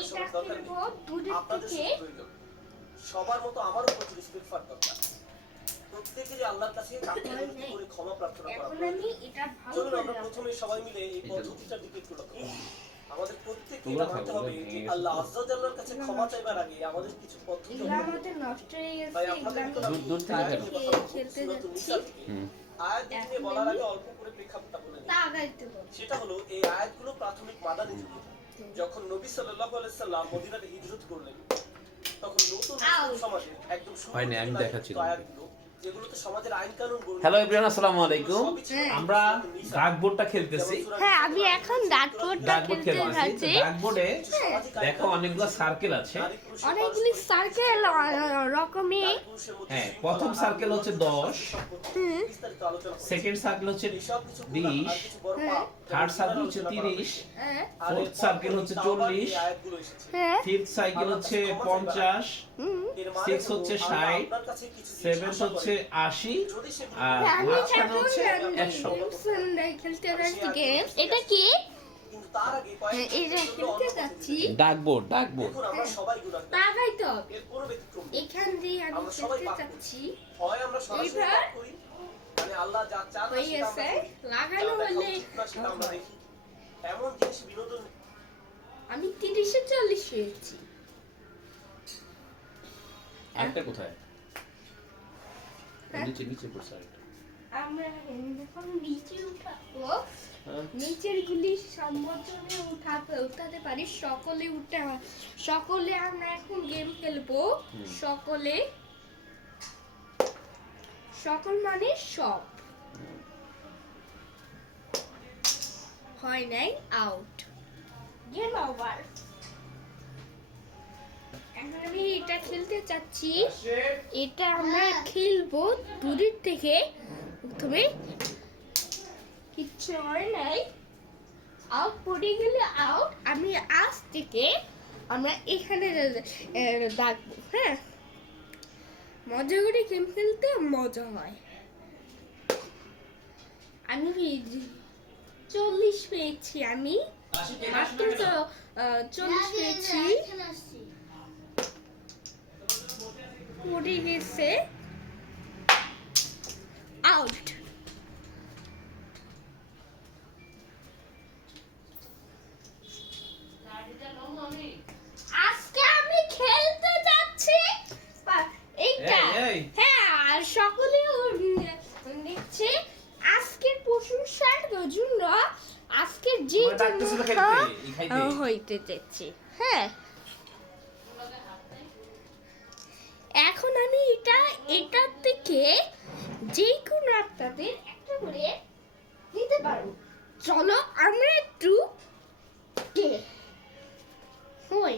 পারিশ্রমিক দরকার নেই, আপনাদের শুধু প্রয়োজন সবার মতো আমারও প্রচুর ইস্তিগফার দরকার। প্রত্যেকেরই আল্লাহর কাছে কাকুতি করে ক্ষমা প্রার্থনা করা প্রয়োজন। চলুন আমরা প্রথমে সবাই মিলে এই পদ্ধতিটার দিকে একটু লক্ষ্য করি। আমাদের প্রত্যেককে মানতে হবে যে আল্লাহ আযজা ওয়া জাল্লার কাছে ক্ষমা চাইবার আগে আমাদের কিছু পদ্ধতি আমাদের নষ্ট হয়ে গেছে। তাই আপনাদের দূর থেকে খেলতে যাচ্ছি। আয়াত নিয়ে বলার আগে অল্প করে প্রেক্ষাপটটা বলে নিই। সেটা হলো এই আয়াতগুলো প্রাথমিক মাদানী যুগে যখন নবী সাল্লাল্লাহু আলাইহি সাল্লাম মদিনাতে হিজরত করলেন, তখন নতুন সমাজের একদম শুরু হয়নি, আমি দেখাচ্ছি আয়াতগুলো যেগুলোতে সমাজের আইন কানুন বর্ণিত। হ্যালো এভরিওয়ান, আসসালামু আলাইকুম। আমরা ডাকবোর্ডটা খেলতেছি। হ্যাঁ, আমি এখন ডাকবোর্ডটা খেলতে যাচ্ছি। ডাকবোর্ডে দেখো অনেকগুলো সার্কেল আছে। অনেকগুলি সার্কেল রকমে। হ্যাঁ, প্রথম সার্কেল হচ্ছে 10, সেকেন্ড সার্কেল হচ্ছে 20, থার্ড সার্কেল হচ্ছে 30, ফোর্থ সার্কেল হচ্ছে 40, ফিফথ সার্কেল হচ্ছে 50, সিক্স হচ্ছে 60, সেভেন্থ হচ্ছে 80, আর মাঝখানে হচ্ছে 100। খেলতে যাচ্ছি গেম। এটা কি? এটা খেলতে যাচ্ছি ডাকবোর্ড তাই তো এখান দিয়ে আমি খেলতে যাচ্ছি। হয় আমরা সরাসরি পাঠ করি, মানে আল্লাহ যা চান হয়েছে লাগানো হলে আমরা দেখি এমন জিনিস বিনোদন। আমি 30 এ 40 পেয়েছি। আরেকটা কোথায়? নিচে পড়ছে আরেকটা। আমরা এখন নিচে উঠাবো। নিচের গুলি সম্বোধনে উঠাতে পারি। সকলে আমরা এখন গেম খেলবো। সকল মানে সব। হয় নাই, আউট, গেম ওভার। এখন আমি এটা খেলতে চাচ্ছি। এটা আমরা খেলবো দূরের থেকে। প্রথমে কিচ্ছু হয় নাই, আউট পড়ে গেলে আউট। আমি আজ থেকে আমরা এখানে ডাকবো। হ্যাঁ, মজা করে গেম খেলতে মজা হয়। আমি 40 পেয়েছি। আমি মাত্র 40 পেয়েছি। পড়ে গেছে, আউট। আজকে আমি খেলতে যাচ্ছি এইটা। হ্যাঁ, আর সকলেও দেখছে। আজকের প্রশংসার জন্য আজকের যে হইতে যাচ্ছে। হ্যাঁ, এখন আমি এটার থেকে যে কোনো আপনাদের একটা করে নিতে পারবো। চলো আমরা একটু হই।